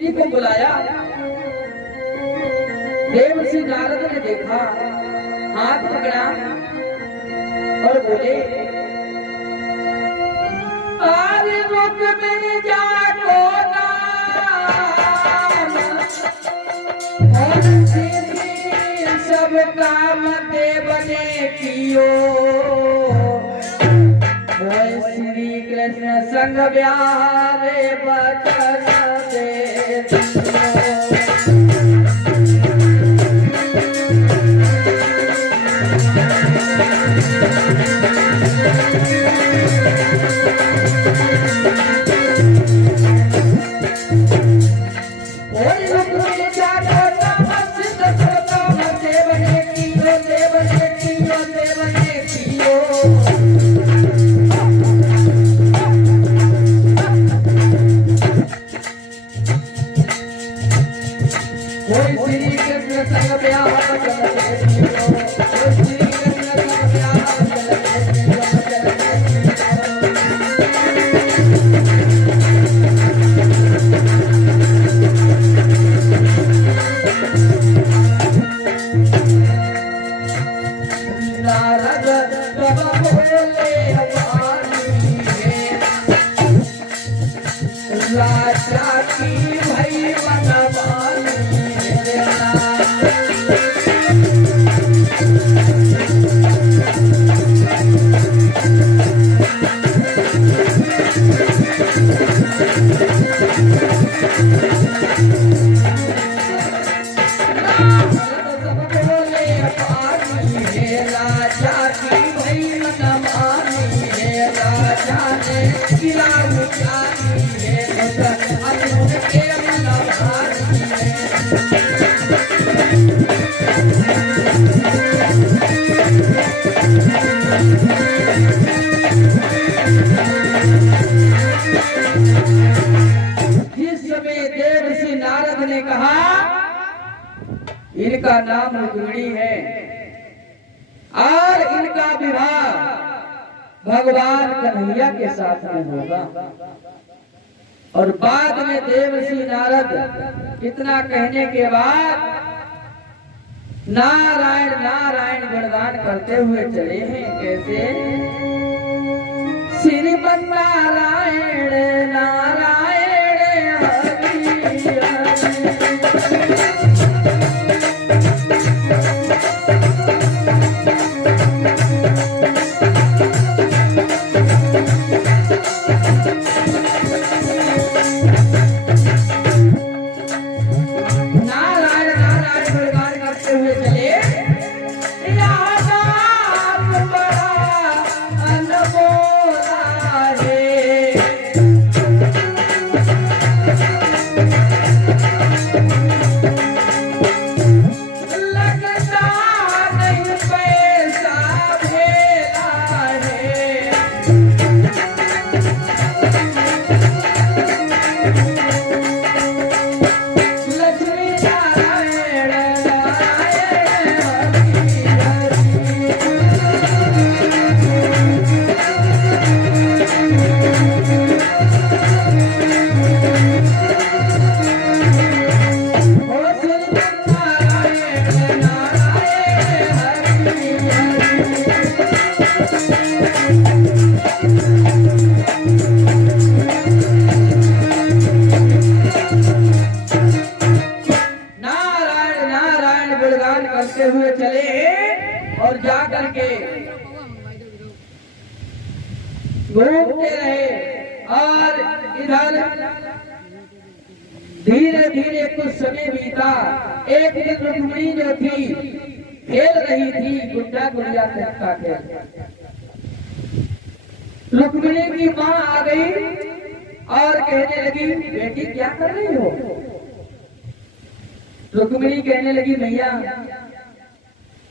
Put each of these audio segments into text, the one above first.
को बुलाया। देवर्षि नारद ने देखा, हाथ पकड़ा और बोले, आरे रुक में जाको नाम, और सब काम देव ने कियो। श्री कृष्ण संग व्यारे बचन दे। इनका नाम रुक्मिणी है और इनका विवाह भगवान कन्हैया के साथ में होगा। और बाद में देवर्षि नारद इतना कहने के बाद नारायण नारायण गुणगान करते हुए चले हैं। कैसे? श्रीमन नारायण नारायण हरि हरि। हुए चले और जाकर के घूमते रहे। और इधर धीरे धीरे कुछ समय बीता। एक दिन रुक्मिणी जो थी खेल रही थी गुड्डा गुड़िया का खेल। रुक्मिणी की माँ आ गई और कहने लगी, बेटी क्या कर रही हो? रुक्मिणी कहने लगी, भैया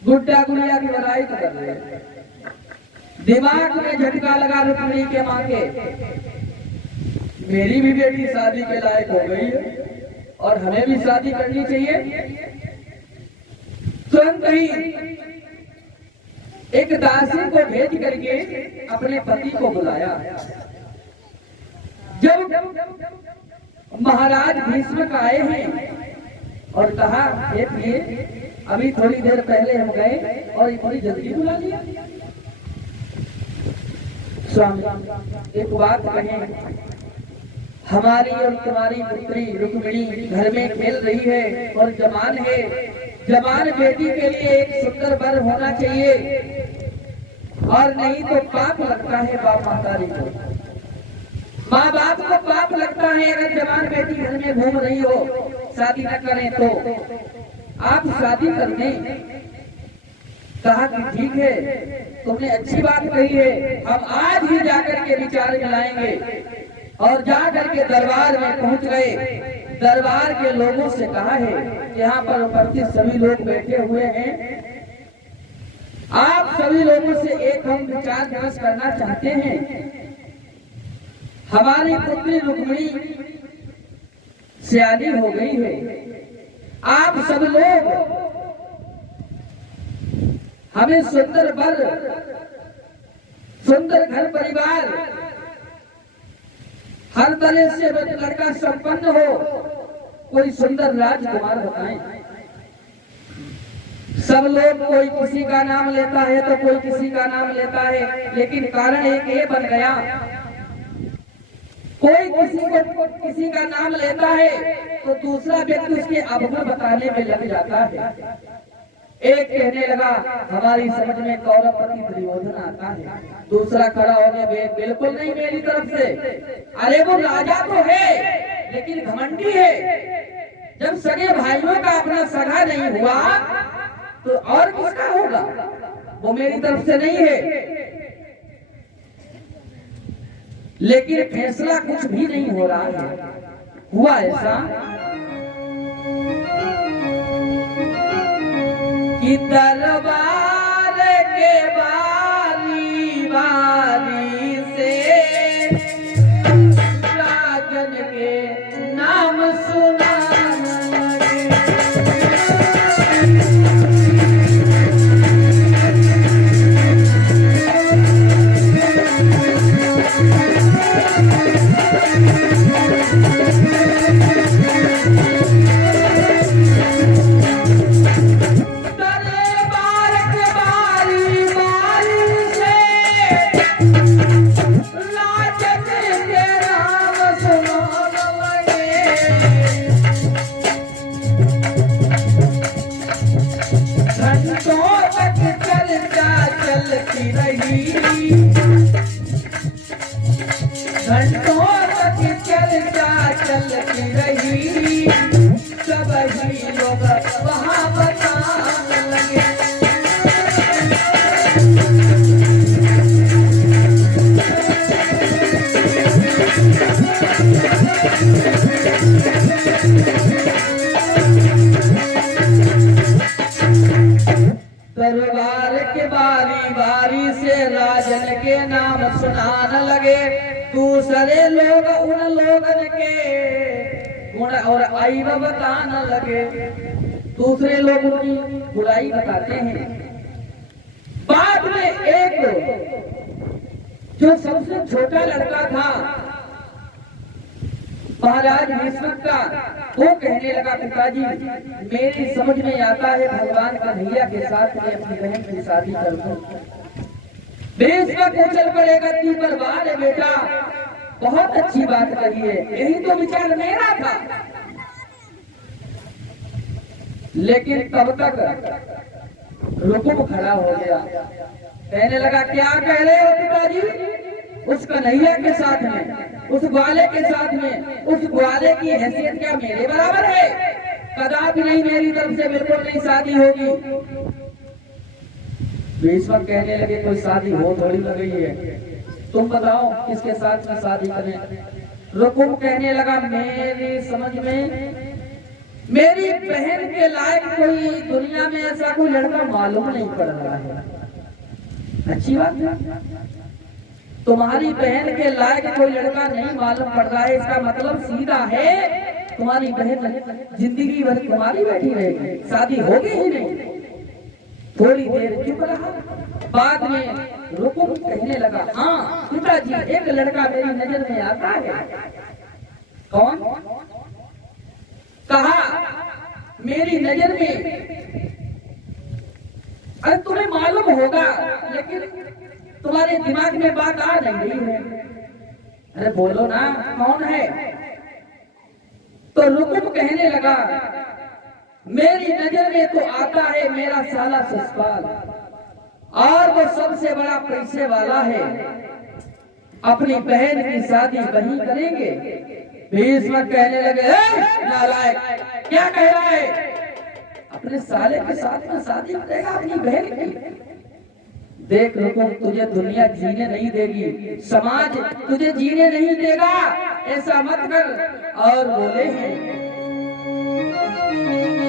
गुड्डा गुड़िया की लड़ाई कर रहे हैं। दिमाग में झटका लगा रुक्मिणी के माँ के, मेरी भी बेटी शादी के लायक हो गई है और हमें भी शादी करनी चाहिए। तुरंत ही एक दासी को भेज करके अपने पति को बुलाया। जब महाराज भीष्म आए हैं और कहा देखिए अभी थोड़ी देर पहले हम गए और इतनी जल्दी बुला लिया। स्वामी एक बात कहें, हमारी और तुम्हारी पुत्री रुक्मिणी घर में खेल रही है और जवान है, जवान बेटी के लिए एक सुंदर वर होना चाहिए और नहीं तो पाप लगता है बाप महतारी को, माँ बाप को पाप लगता है अगर जवान बेटी घर में घूम रही हो, शादी न करें तो आप शादी कर दें। कहा कि ठीक है, तुमने अच्छी बात कही है, हम आज ही जाकर के विचार मिलाएंगे और जाकर के दरबार में पहुंच गए। दरबार के लोगों से कहा है कि यहाँ पर उपस्थित सभी लोग बैठे हुए हैं, आप सभी लोगों से एक हम विचार विमर्श करना चाहते हैं। हमारी पुत्री रुक्मिणी सियानी हो गई है, आप सब लोग हमें सुंदर वर, सुंदर घर परिवार, हर तरह से लड़का संपन्न हो, कोई सुंदर राजकुमार बताएं। सब लोग कोई किसी का नाम लेता है तो कोई किसी का नाम लेता है, लेकिन कारण एक ये बन गया, कोई किसी का नाम लेता है तो दूसरा व्यक्ति उसके अवगुण बताने में लग जाता है। एक कहने लगा हमारी समझ में कौरवपति दुर्योधन आता है, दूसरा खड़ा होने बिल्कुल नहीं मेरी तरफ से, अरे वो राजा तो है लेकिन घमंडी है, जब सगे भाइयों का अपना सगा नहीं हुआ तो और किसका होगा, वो मेरी तरफ से नहीं है। लेकिन फैसला कुछ भी नहीं हो रहा है। हुआ ऐसा कि दरबार के बारी बारी से राजन के नाम सुना चलती रही, सब ही लोग वहाँ बताने लगे। दरबार के बारी बारी से राजन के नाम सुनाने लगे, दूसरे लोग उन लोगन के गुण और आईब बताने लगे, दूसरे लोग उनकी बुराई बताते हैं। बाद में एक जो सबसे छोटा लड़का था महाराज भीष्म का, वो कहने लगा पिताजी मेरी समझ में आता है भगवान कन्हैया के साथ मैं अपनी बहन की शादी कर दूं। भीष्म को चल पड़ेगा ती पर बाल बेटा, बहुत अच्छी बात कही है, यही तो विचार मेरा था। लेकिन तब तक रुकुम खड़ा हो गया, कहने लगा क्या कह रहे हो पिताजी, उस कन्हैया के साथ में, उस ग्वाले के साथ में, उस ग्वाले की हैसियत क्या मेरे बराबर है, कदापि नहीं, मेरी तरफ से बिल्कुल नहीं शादी होगी। भीष्म कहने लगे कोई शादी हो थोड़ी लग गई है, तुम बताओ किसके साथ में शादी करें। रुकुम कहने लगा मेरी समझ में मेरी बहन के लायक कोई दुनिया में ऐसा कोई लड़का मालूम नहीं पड़ रहा है। अच्छी बात है, तुम्हारी बहन के लायक कोई लड़का नहीं मालूम पड़ रहा है, इसका मतलब सीधा है तुम्हारी बहन जिंदगी भर तुम्हारी बैठी रहेगी, शादी होगी ही नहीं। थोड़ी देर चुप रहा, बाद में रुकुम कहने लगा हाँ पिताजी एक लड़का मेरी नजर में आता है। कौन? कहा मेरी नजर में, अरे तुम्हें मालूम होगा लेकिन तुम्हारे दिमाग में बात आ नहीं रही है। अरे बोलो ना कौन है? तो रुकुम कहने लगा मेरी नजर में तो आता है मेरा साला ससुराल, और वो सबसे बड़ा पैसे वाला है। अपनी बहन की शादी वहीं करेंगे। भीष्म कहने लगे नालायक, क्या कह रहा है? अपने साले के साथ में शादी करेगा अपनी बहन की? देख रुकुम, तुझे दुनिया जीने नहीं देगी, समाज तुझे जीने नहीं देगा, ऐसा मत कर। और बोले हैं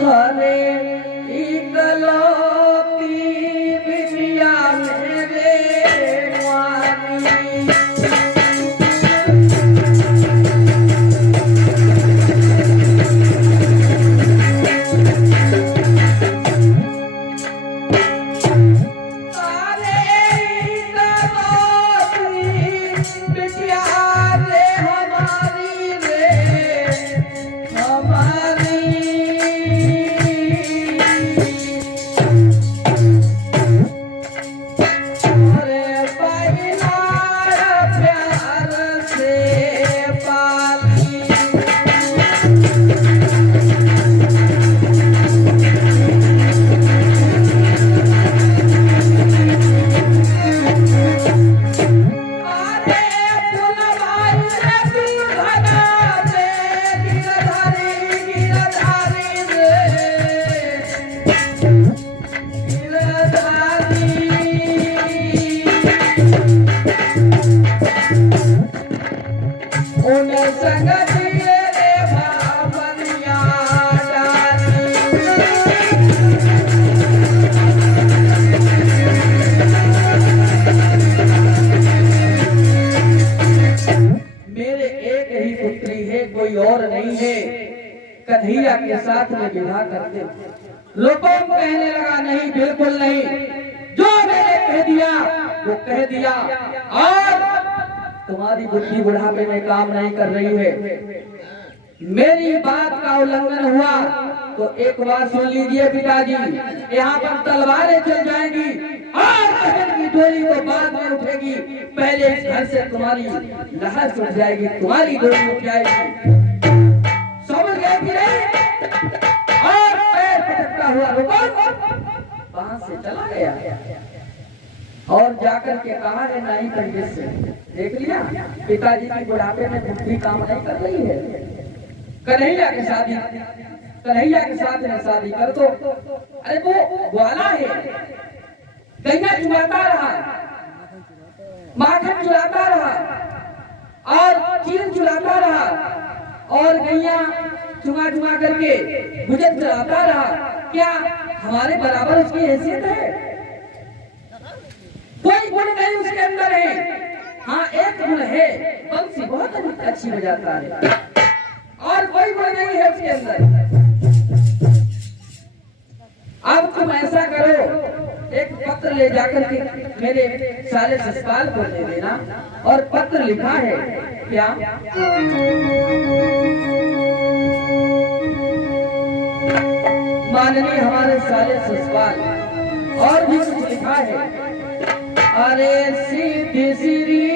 हरे इकलौती बिटिया मेरे वाली, कन्हैया के साथ में विवाह करते। रुकुम कहने लगा नहीं, बिल्कुल नहीं, जो मैंने कह दिया वो कह दिया, और तुम्हारी बुद्धि बुढ़ापे में काम नहीं कर रही है। मेरी बात का उल्लंघन हुआ तो एक बात सुन लीजिए पिताजी, यहाँ पर तलवारें चल जाएंगी और बहन की डोरी तो बाद में उठेगी, पहले इस घर से तुम्हारी लहर उठ जाएगी, तुम्हारी डोरी उठ जाएगी। समझ गए कि नहीं? और पैर पटकता हुआ रुकुम वहां से चला गया और जाकर के कहा है नहीं तरीके से, देख लिया पिताजी की बुढ़ापे में बुद्धि काम नहीं कर रही है, कन्हैया की शादी, कन्हैया के साथ में शादी कर दो। अरे वो ग्वाला है, गैया चुराता रहा, माखन चुराता रहा और चीन चुराता रहा और गैया चुमा चुमा करके गुजर चलाता रहा, क्या हमारे बराबर उसकी हैसियत है? कोई गुण नहीं उसके अंदर है। हाँ एक गुण है, बंसी बहुत अच्छी बजाता है, और कोई गुण नहीं है उसके अंदर। अब तुम ऐसा करो, एक पत्र ले जाकर के मेरे साले ससुराल को दे देना, और पत्र लिखा है क्या? माननीय हमारे साले ससुराल, और भी कुछ लिखा है, अरे सीधी सीधी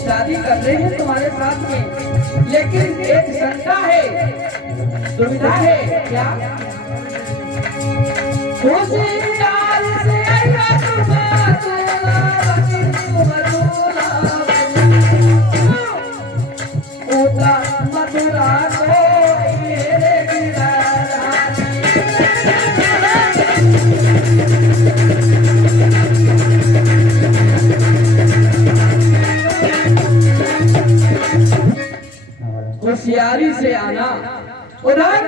शादी कर रहे हैं तुम्हारे साथ में, लेकिन एक शंका है, दुविधा है। क्या? होशियार से आया मधुरा को मेरे होशियारी से आना। उधर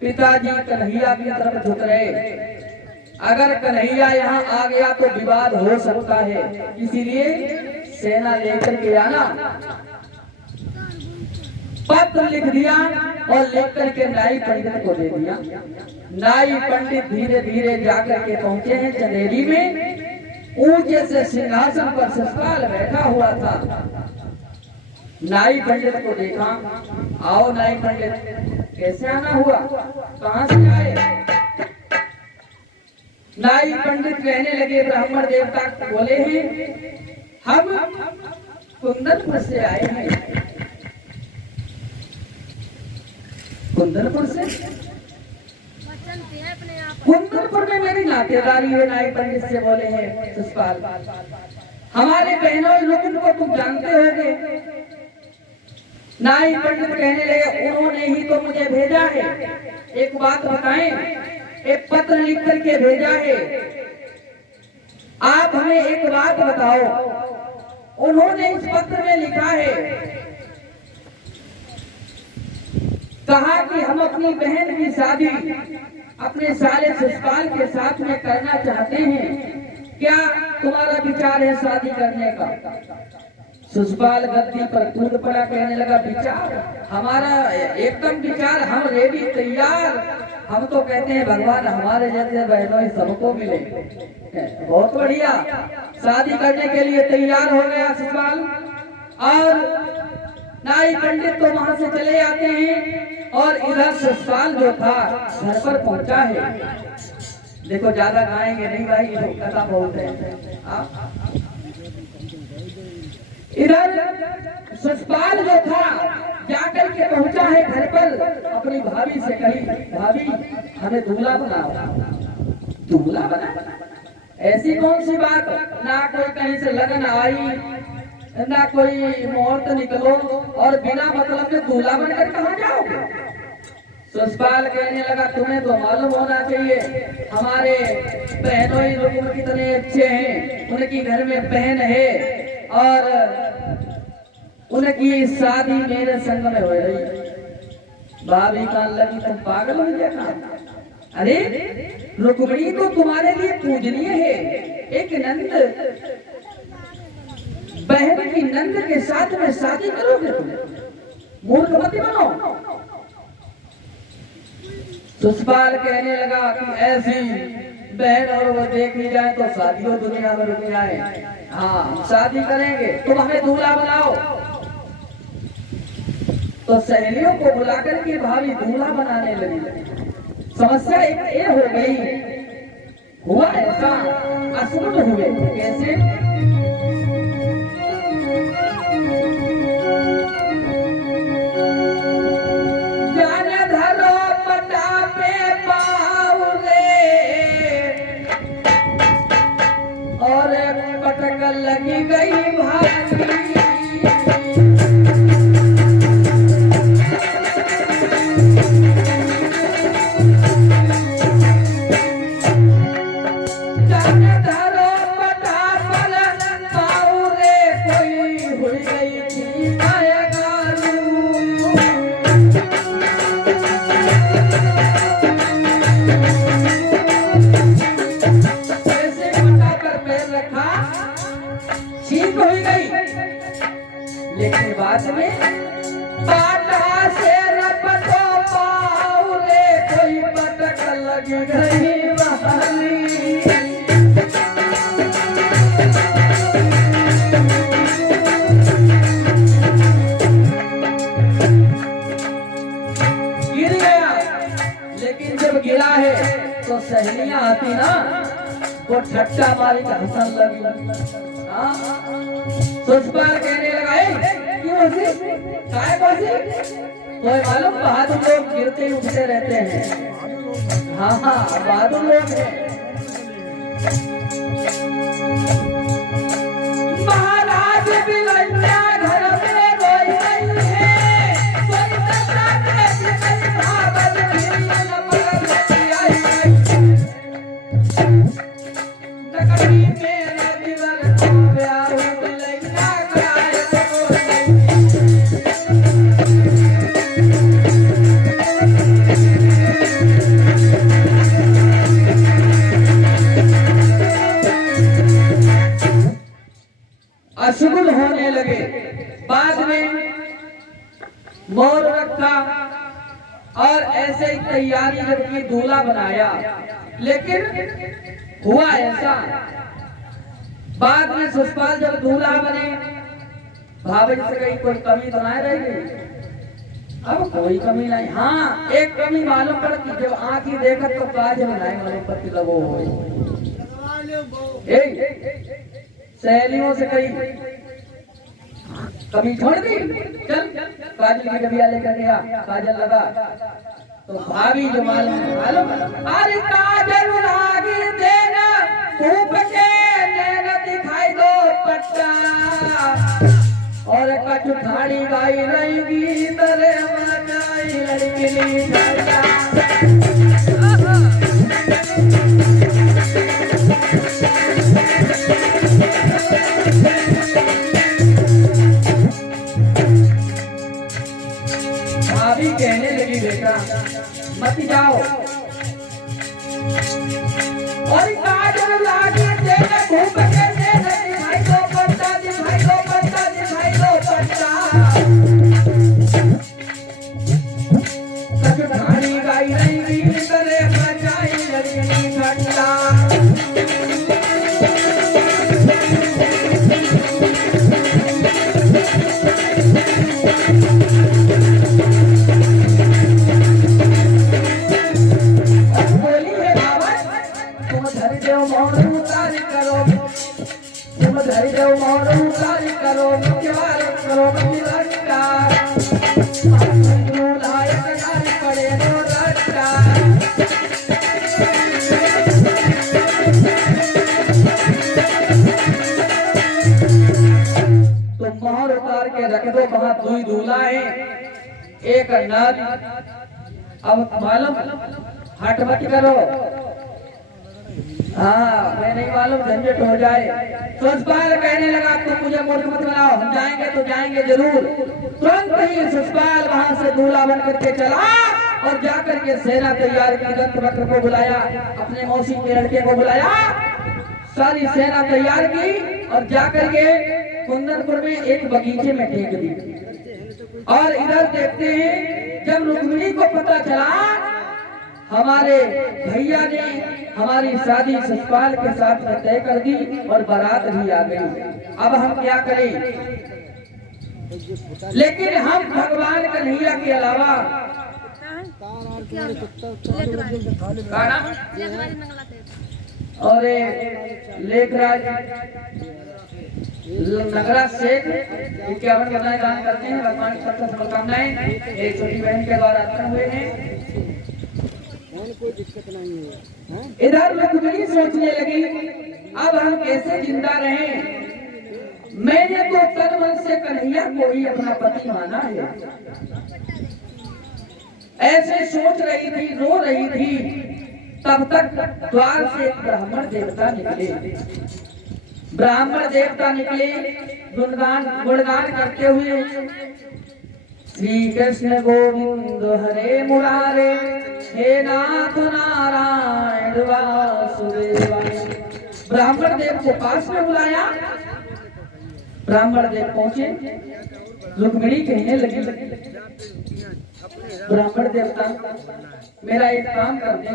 पिताजी कन्हैया की तरफ झुक रहे, अगर कन्हैया यहाँ आ गया तो विवाद हो सकता है, इसीलिए सेना लेकर के आना। पत्र लिख दिया और लेकर के नाई पंडित को दे दिया। नाई पंडित धीरे धीरे जाकर के पहुंचे हैं चंदेरी में। ऊंचे से सिंहासन पर ससुराल बैठा हुआ था। नाई पंडित को देखा, आओ नाई पंडित, कैसे आना हुआ, कहां से आए? नाई पंडित कहने लगे, ब्राह्मण देवता बोले हैं हम कुंदनपुर से आए हैं। कुंदनपुर से? कुंदनपुर में मेरी नातेदारी है। नाई पंडित से बोले हैं ससुराल, हमारे बहनों लोगों को तुम जानते होगे। नाई पंडित कहने लगे, उन्होंने ही तो मुझे भेजा है। एक बात बताएं, एक पत्र लिख करके भेजा है, आप हमें एक बात बताओ। उन्होंने इस पत्र में लिखा है, कहा कि हम अपनी बहन की शादी अपने साले ससुराल के साथ में करना चाहते हैं, क्या तुम्हारा विचार है शादी करने का? ससुराल गद्दी पर कूद पड़ा, कहने लगा, विचार हमारा एकदम विचार, हम रेडी तैयार। हम तो कहते हैं भगवान हमारे जैसे बहनों सबको मिले। बहुत बढ़िया, शादी करने के लिए तैयार हो गया ससुराल। और नाई पंडित तो वहां से चले आते हैं और इधर ससुराल जो था घर पर पहुंचा है। देखो ज्यादा गाएंगे नहीं भाई, कथा बहुत है। इधर ससुराल जो था जाकर के पहुंचा है घर पर, अपनी भाभी से कही, भाभी हमें दूल्हा बनाओ। दूल्हा बना? ऐसी कौन सी बात, ना कोई कहीं से लगन आई, ना कोई मुहूर्त निकलो और बिना मतलब में दूल्हा बनकर कहाँ जाओगे? ससुराल कहने लगा, तुम्हें तो मालूम होना चाहिए हमारे बहनों लोग कितने अच्छे हैं, उनकी घर में बहन है और उनकी शादी मेरे संग में हो रही। भाभी का लगी, तुम पागल हो गया? अरे रुक्मिणी तो तुम्हारे लिए पूजनीय है, एक नंद बहन की नंद के साथ में शादी करोगे तुम? मूर्ख मत बनो। ससुराल कहने लगा कि ऐसी बहन और वो देखी जाए तो शादियों दुनिया में रुक जाए। हाँ शादी करेंगे, तुम हमें दूल्हा बनाओ। तो सहेलियों को बुलाकर के भाभी दूल्हा बनाने लगी। समस्या एक ये हो गई, हुआ ऐसा, असुर हुए। कैसे? लगी गई भाभी, लेकिन बाद में पाटा से रपटो पाऊ रे, कोई पटक लग गई बहाली। गिर गया, लेकिन जब गिरा है तो सहेलियां आती ना, वो ठट्टा मारी का हंसन लगी। सुषपाल कहने लगा, क्यों काय कोई मालूम बहादुर लोग गिरते ही उठते रहते हैं। हाँ हाँ बहादुर लोग हैं। महाराज बिलैया घर में कोई नहीं है, कोई भागल नकली मेरा दिल को ब्याह बिलैया कराए अशुभ होने लगे। बाद में मोर रखा और ऐसे ही तैयारी करके दूल्हा बनाया, लेकिन हुआ ऐसा, बाद में सुषपाल जब दूल्हा बने, भाभी से कही कोई कमी तो नहीं रह गई। अब कोई कमी नहीं। हाँ एक कमी मालूम पड़ती, जब आंखी देखत तो काज नहीं मालूम पड़ती लगो हो। सहेलियों से कही कमी छोड़ दी, चल काजल की डबिया लेकर गया, काजल लगा तो भाभी जो मालूम अरे काजल लागी देना धूप के नैना दिखाई दो पट्टा और कछु ठाड़ी गाई रहेगी तरे मनाई लड़की भाभी कहने लगी बेटा मत जाओ और काजल लागी देना धूप के नैना दिखाई दो पट्टा दिखाई दो पट्टा दिखाई दो पट्टा कछु ठाड़ी गाई रहेगी तरे मनाई लड़की घंटा। मोहर उतार के रख दो, वहां दुई दूल्हा है एक नर। अब मालूम हट मत करो, हाँ मैं नहीं मालूम झंझट हो जाए। सुषपाल कहने लगा तुम मुझे मूर्ख मत बनाओ, हम जाएंगे तो जाएंगे जरूर। तुरंत ही सुषपाल वहां से दूल्हा बन करके चला और जाकर के सेना तैयार की, दंतवक्र को बुलाया, अपने मौसी के लड़के को बुलाया, सारी सेना तैयार की और जाकर के कुंदनपुर में एक बगीचे में टेक दी। और इधर देखते हैं जब रुक्मिणी को पता चला हमारे भैया ने हमारी शादी सुषपाल के साथ तय कर दी और बारात भी आ गई, अब हम क्या करें। लेकिन हम भगवान कन्हैया के अलावा और लेखराज नगरा शेख 51 दान करते हैं, भगवान की सबसे शुभकामनाएं एक छोटी बहन के द्वारा अर्पण हुए हैं। कोई दिक्कत नहीं है। इधर रुक्मिणी सोचने लगी अब हम कैसे जिंदा रहें, मैंने तो तन मन से कन्हैया को ही अपना पति माना है। ऐसे सोच रही थी, रो रही थी, तब तक द्वार से एक ब्राह्मण देवता निकले। ब्राह्मण देवता निकले गुणगान करते हुए, श्री कृष्ण गोविंद हरे मुरारे हे नाथ नारायण वासुदेव। ब्राह्मण देव को पास में बुलाया, ब्राह्मण देव पहुंचे, रुक्मिणी कहने लगी ब्राह्मण देवता मेरा एक काम कर दे।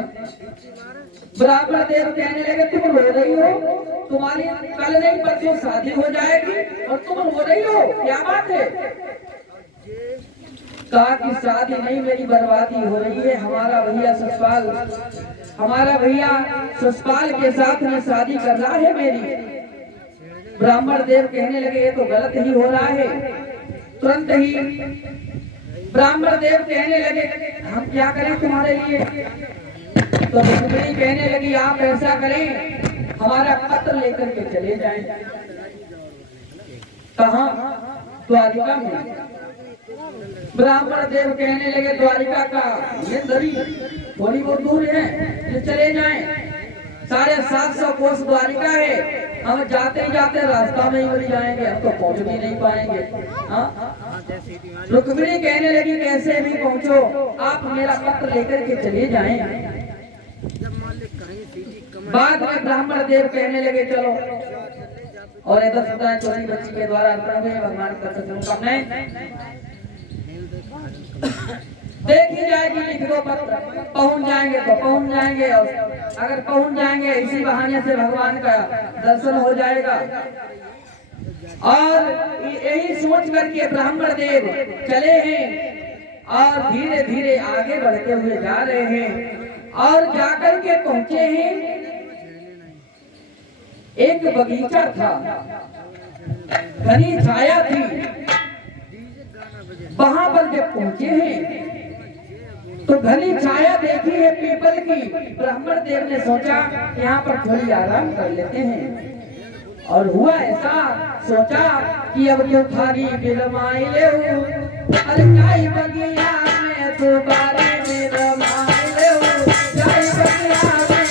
ब्राह्मण देव कहने लगे तुम रो रही हो, तुम्हारी कल नहीं परसों शादी हो जाएगी और तुम रो रही हो, क्या बात है। कहा कि शादी नहीं मेरी बर्बादी हो रही है, हमारा भैया सुषपाल के साथ में शादी कर रहा है मेरी। ब्राह्मण देव कहने लगे ये तो गलत ही हो रहा है। तुरंत ही ब्राह्मण देव कहने लगे हम क्या करें तुम्हारे लिए। तो रुक्मिणी कहने लगी आप ऐसा करें हमारा पत्र लेकर के चले जाएं। कहाँ? द्वारिका में। ब्राह्मण देव कहने लगे द्वारिका का ये दरी थोड़ी बहुत दूर है, ये चले जाएं। 750 कोस द्वारिका है, हम जाते ही जाते रास्ता में ही मर जाएंगे, हम तो पहुंच भी नहीं पाएंगे। रुक्मिणी कहने लगी कैसे भी पहुंचो, आप मेरा पत्र लेकर के चले जाएं। बाद में ब्राह्मण देव कहने लगे चलो, और इधर सदा छोटी बच्ची के द्वारा अर्पण हुए भगवान का सत्संग देखी जाएगी। लिख दो पत्र, पहुंच जाएंगे तो पहुंच जाएंगे, और अगर पहुंच जाएंगे इसी बहाने से भगवान का दर्शन हो जाएगा। और यही सोच करके ब्राह्मण देव चले हैं और धीरे धीरे आगे बढ़ते हुए जा रहे हैं। और जाकर के पहुंचे हैं एक बगीचा था, घनी छाया थी। वहां पर जब पहुंचे हैं तो घनी छाया देखी है पीपल की। ब्राह्मण देव ने सोचा यहाँ पर थोड़ी आराम कर लेते हैं। और हुआ ऐसा, सोचा कि अब क्यों थारी बिलमाई ले अरे जाई बगिया में दोबारे में रमाई ले जाई बगिया में।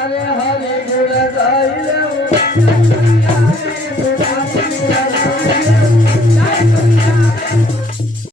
अरे